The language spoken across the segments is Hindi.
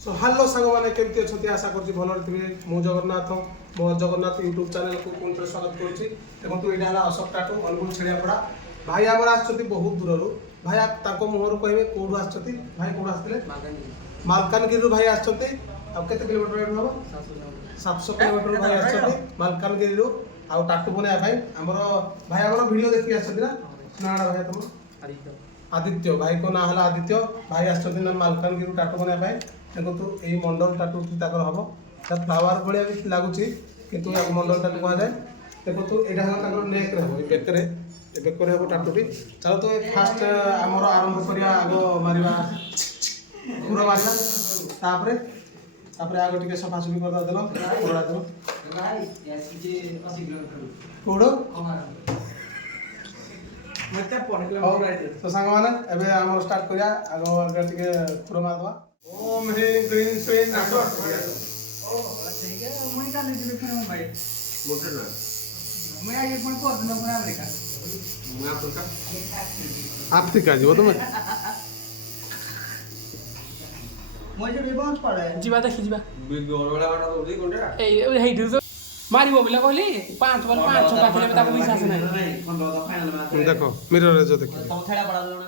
सो हेलो सांग मैंने केमती अच्छे आशा कर भल थे मु जगन्नाथ मो जगन्नाथ यूट्यूब चैनल को पुणी थे स्वागत करुँची देखो यहाँ अशोक टाटू अनुगुल छेड़ियापड़ा भाई आमर आसुँच बहुत दूर भाई मुहर कहे कौटू आस भाई कौटू आसते मालकानगिरी भाई आते केते किलोमीटर हम 700 किलोमीटर भाई आसते मालकानगिरी आउ टाटू बनवाई आमर भाई आमर वीडियो देखिए आसती ना ना भाई तुम आदित्य भाई को ना है आदित्य भाई आसते मालकानगिरी टाटू बनवाई देखो यही मंडल टाटू हम फ्लावर भाया भी लगुच कितु मंडल टाटू कह जाए देखो यहाँ नेक रे हम बेकरे बेकर हम टाटूटी चलो तो फास्ट आमर आरंभ करिया आग मारिबा खुर मारिबा तापरे तापरे आग टिके सफासफी कर देल कोड़ा देल कोड़ तो सांग मैंने एबे आमर स्टार्ट करिया आग टिके खुर मारदवा ओम ह्रीं क्लीं श्रीं नाटो ओ ठीक है मुई का नहीं दिले भाई मोटे ना मैं आगे पण पद न पण अमेरिका मैं अफ्रीका जीव तुम मुझे भी बहुत पड़े जीवा देखि जीवा बड़ा बड़ा तो कोंडा ए हेइठु तो मारिबो बोले कहली 5 बॉल 5 छक्का खेले ताको विश्वास नाही देखो मिरर रे जो देखि तो खेला पड़ा लोना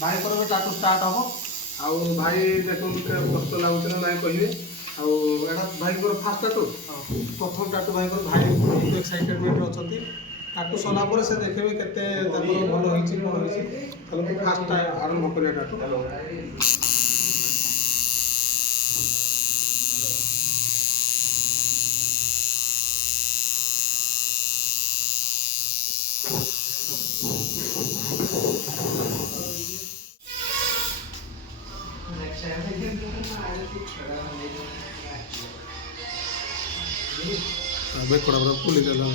भाई पर टाटू स्टार्ट हो आउ भाई देखो कष्ट लागुच ना नहीं कहबे आउ एटा भाई को फास्ट टाटू प्रथम टाटू भाई को भाई बहुत एक्साइटेडमेंट अछंती टाटू सला पर से देखबे केते तमरो भलो होईची कोन होईची तले फास्ट आरंभ करिया टाटू अबे कोड़ा बड़ा पुली देला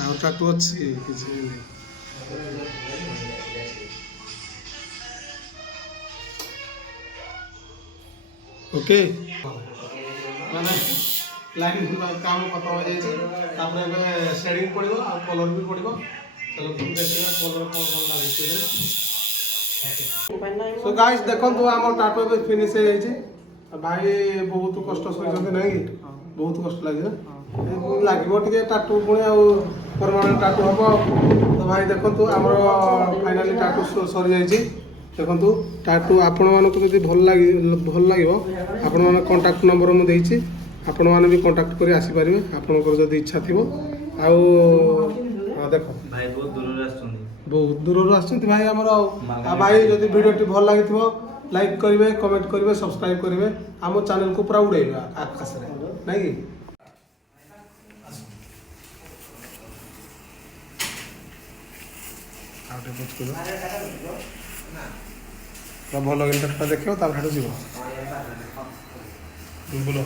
आ टाटू अच्छी किसी ओके माने लाइन काम खत्म हो जाए तापर एबे शेडिंग पड़िबो आ कलर भी पड़िबो चलो देखिबा कलर कोन कोन लागुची सो गाइस देखंतु हमर टाटू भी फिनिश हो जाई भाई बहुत कष्ट सहित नहीं कि बहुत कष्ट लगे लगे टाटू पुणी परमानेंट टाटू हम तो भाई देखो आमर फाइनाली टाटू सरी जाइए देखो टाटू आपण मानक भल लगे आपण मान कंटाक्ट नंबर मुझे आपण मैंने भी कंटाक्ट कर आसीपारे आपंकर जब इच्छा थी देख भाई बहुत दूर आसुँच भाई आमर भाई जब वीडियो भल लगी लाइक करेंगे कमेंट करेंगे सब्सक्राइब करेंगे आम चैनल को पूरा उड़ेगा आकाश नहीं कि भल इंटरटा देख जीव बोलो